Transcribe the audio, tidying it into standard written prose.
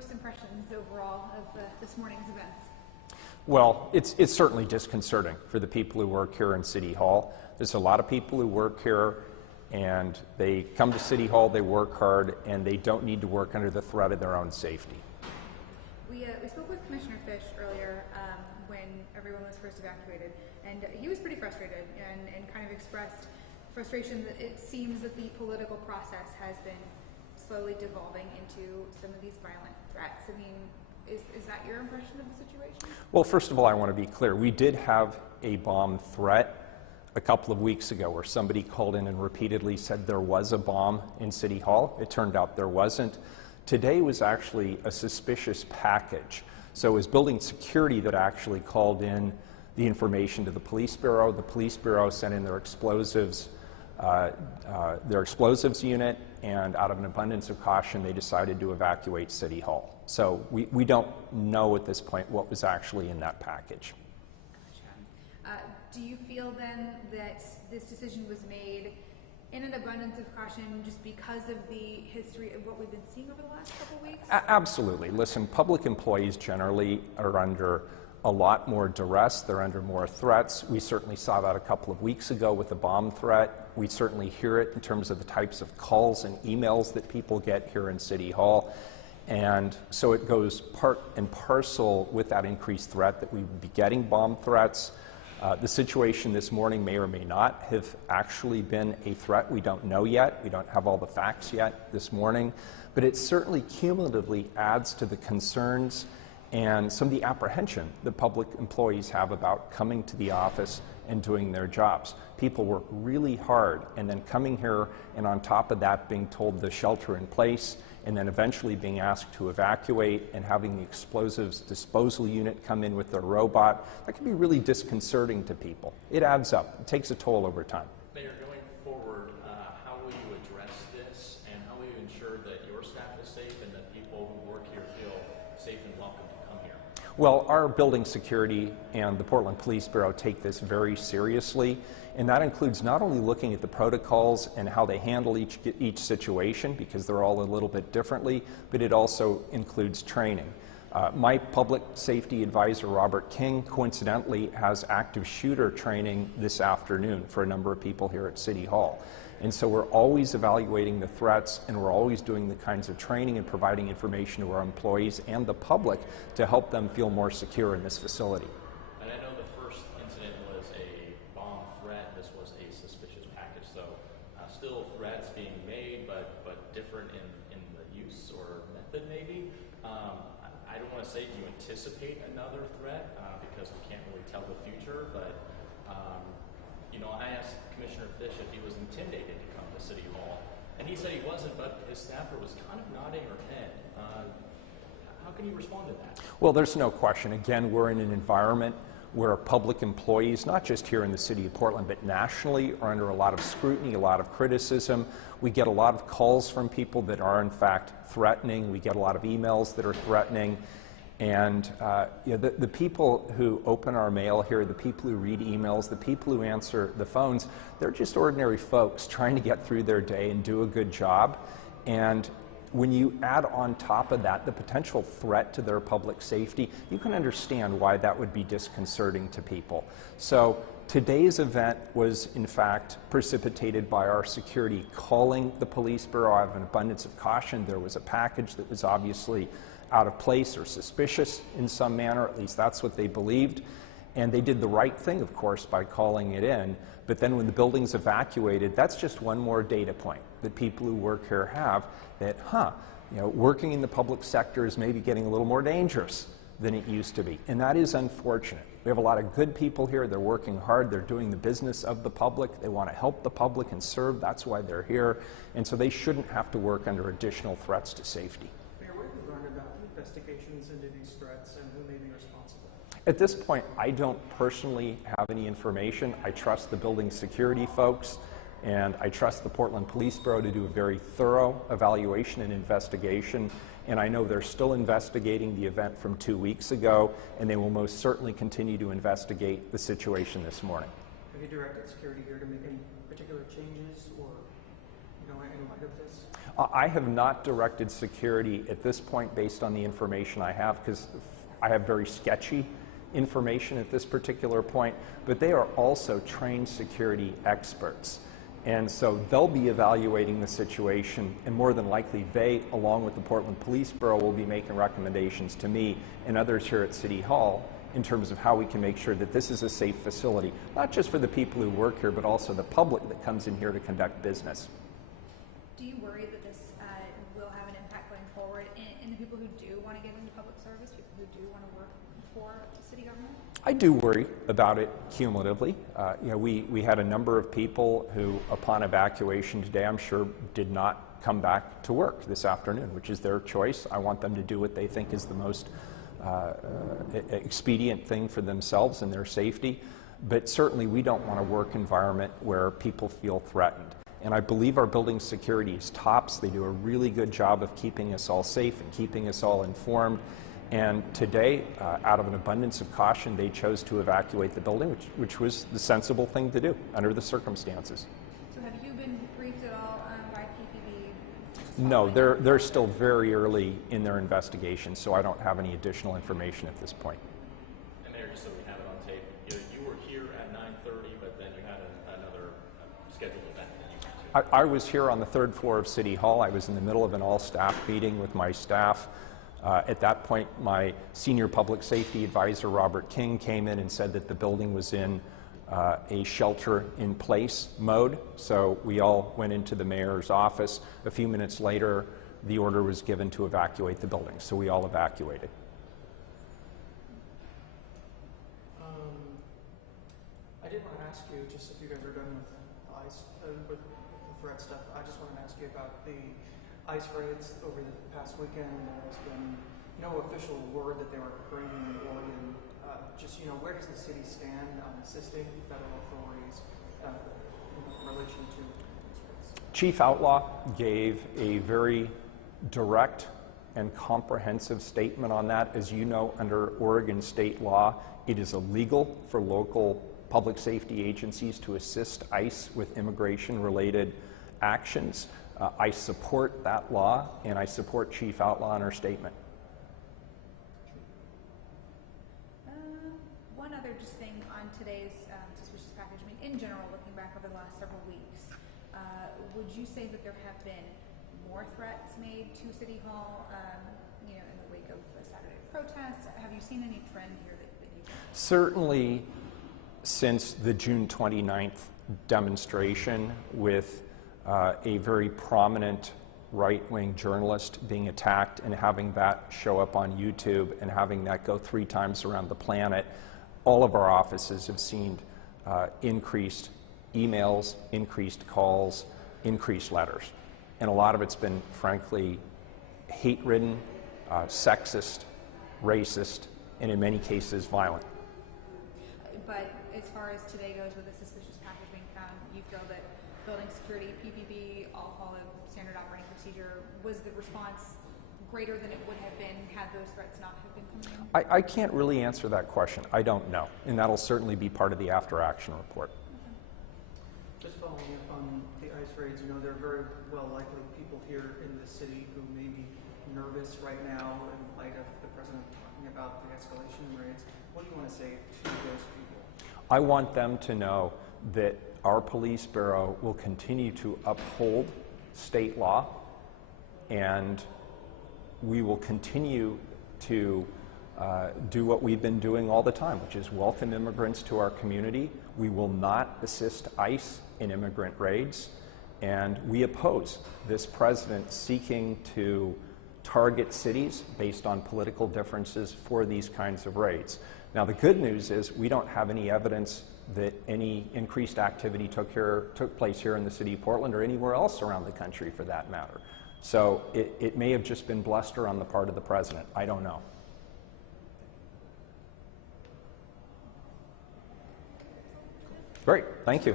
first impressions overall of this morning's events? Well, it's certainly disconcerting for the people who work here in City Hall. There's a lot of people who work here, and they come to City Hall, they work hard, and they don't need to work under the threat of their own safety. We spoke with Commissioner Fish earlier when everyone was first evacuated, and he was pretty frustrated and kind of expressed frustration that it seems that the political process has been slowly devolving into some of these violent threats. I mean, is that your impression of the situation? Well, first of all, I want to be clear. We did have a bomb threat a couple of weeks ago where somebody called in and repeatedly said there was a bomb in City Hall. It turned out there wasn't. Today was actually a suspicious package. So it was building security that actually called in the information to the police bureau. The police bureau sent in their explosives unit, and out of an abundance of caution, they decided to evacuate City Hall. So we don't know at this point what was actually in that package. Gotcha. Do you feel then that this decision was made in an abundance of caution just because of the history of what we've been seeing over the last couple of weeks? Absolutely. Listen, public employees generally are under a lot more duress. They're under more threats. We certainly saw that a couple of weeks ago with the bomb threat. We certainly hear it in terms of the types of calls and emails that people get here in City Hall. And so it goes part and parcel with that increased threat that we would be getting bomb threats. The situation this morning may or may not have actually been a threat. We don't know yet. We don't have all the facts yet this morning. But it certainly cumulatively adds to the concerns and some of the apprehension that public employees have about coming to the office and doing their jobs. People work really hard, and then coming here and on top of that being told to shelter in place, and then eventually being asked to evacuate and having the explosives disposal unit come in with their robot, that can be really disconcerting to people. It adds up. It takes a toll over time. Mayor, going forward, how will you address this, and how will you ensure that your staff is safe and that people who work here feel safe and welcome to come here? Well, our building security and the Portland Police Bureau take this very seriously, and that includes not only looking at the protocols and how they handle each situation, because they're all a little bit differently, but it also includes training. My public safety advisor, Robert King, coincidentally has active shooter training this afternoon for a number of people here at City Hall. And so we're always evaluating the threats, and we're always doing the kinds of training and providing information to our employees and the public to help them feel more secure in this facility. And I know the first incident was a bomb threat. This was a suspicious package. So still threats being made, but different in the use or method maybe. I don't want to say do you anticipate another threat because we can't really tell the future, but I asked Commissioner Fish if he was intimidated to come to City Hall, and he said he wasn't, but his staffer was kind of nodding her head. How can you respond to that? Well, there's no question. Again, we're in an environment where public employees, not just here in the city of Portland, but nationally, are under a lot of scrutiny, a lot of criticism. We get a lot of calls from people that are, in fact, threatening. We get a lot of emails that are threatening. And the people who open our mail here, the people who read emails, the people who answer the phones, they're just ordinary folks trying to get through their day and do a good job. And when you add on top of that the potential threat to their public safety, you can understand why that would be disconcerting to people. So today's event was, in fact, precipitated by our security calling the police bureau out of an abundance of caution. There was a package that was obviously out of place or suspicious in some manner, at least that's what they believed. And they did the right thing, of course, by calling it in. But then when the building's evacuated, that's just one more data point that people who work here have that, working in the public sector is maybe getting a little more dangerous than it used to be. And that is unfortunate. We have a lot of good people here. They're working hard. They're doing the business of the public. They want to help the public and serve. That's why they're here. And so they shouldn't have to work under additional threats to safety. Mayor, what have you learned about investigations into these threats and who may be responsible? At this point, I don't personally have any information. I trust the building security folks, and I trust the Portland Police Bureau to do a very thorough evaluation and investigation. And I know they're still investigating the event from 2 weeks ago, and they will most certainly continue to investigate the situation this morning. Have you directed security here to make any particular changes or in light of this? I have not directed security at this point based on the information I have, because I have very sketchy information at this particular point, but they are also trained security experts. And so they'll be evaluating the situation, and more than likely they, along with the Portland Police Bureau, will be making recommendations to me and others here at City Hall in terms of how we can make sure that this is a safe facility, not just for the people who work here, but also the public that comes in here to conduct business. Do you worry that this will have an impact going forward in the people who do want to get into public service, people who do want to work for city government? I do worry about it cumulatively. We had a number of people who, upon evacuation today, I'm sure did not come back to work this afternoon, which is their choice. I want them to do what they think is the most expedient thing for themselves and their safety. But certainly we don't want a work environment where people feel threatened. And I believe our building security is tops. They do a really good job of keeping us all safe and keeping us all informed. And today, out of an abundance of caution, they chose to evacuate the building, which was the sensible thing to do under the circumstances. So have you been briefed at all by PPB? No, they're still very early in their investigation, so I don't have any additional information at this point. And Mayor, just so we have it on tape, you were here at 9:30, but then you had another scheduled event that you went to. I was here on the third floor of City Hall. I was in the middle of an all-staff meeting with my staff. At that point, my senior public safety advisor, Robert King, came in and said that the building was in a shelter-in-place mode. So we all went into the mayor's office. A few minutes later, the order was given to evacuate the building. So we all evacuated. I did want to ask you, just if you guys are done with ICE, with the threat stuff, I just wanted to ask you about the ICE raids over the past weekend. There's been no official word that they were bringing in Oregon. Where does the city stand on assisting federal authorities in relation to these raids? Chief Outlaw gave a very direct and comprehensive statement on that. As you know, under Oregon state law, it is illegal for local public safety agencies to assist ICE with immigration-related actions. I support that law, and I support Chief Outlaw in her statement. One other just thing on today's suspicious package. I mean, in general, looking back over the last several weeks, would you say that there have been more threats made to City Hall, in the wake of the Saturday protests? Have you seen any trend here that you can? Certainly, since the June 29th demonstration with a very prominent right-wing journalist being attacked and having that show up on YouTube and having that go 3 times around the planet, all of our offices have seen increased emails, increased calls, increased letters. And a lot of it's been, frankly, hate-ridden, sexist, racist, and in many cases violent. But as far as today goes with the suspicious package being found, you feel that building security, PPB, all followed standard operating procedure. Was the response greater than it would have been had those threats not have been coming in? I can't really answer that question. I don't know. And that'll certainly be part of the after-action report. Just following up on the ICE raids, there are very well likely people here in the city who may be nervous right now in light of the president talking about the escalation in raids. What do you want to say to those people? I want them to know that our police bureau will continue to uphold state law, and we will continue to do what we've been doing all the time, which is welcome immigrants to our community. We will not assist ICE in immigrant raids, and we oppose this president seeking to target cities based on political differences for these kinds of raids. Now, the good news is we don't have any evidence that any increased activity took place here in the city of Portland or anywhere else around the country for that matter. So it may have just been bluster on the part of the president. I don't know. Great. Thank you.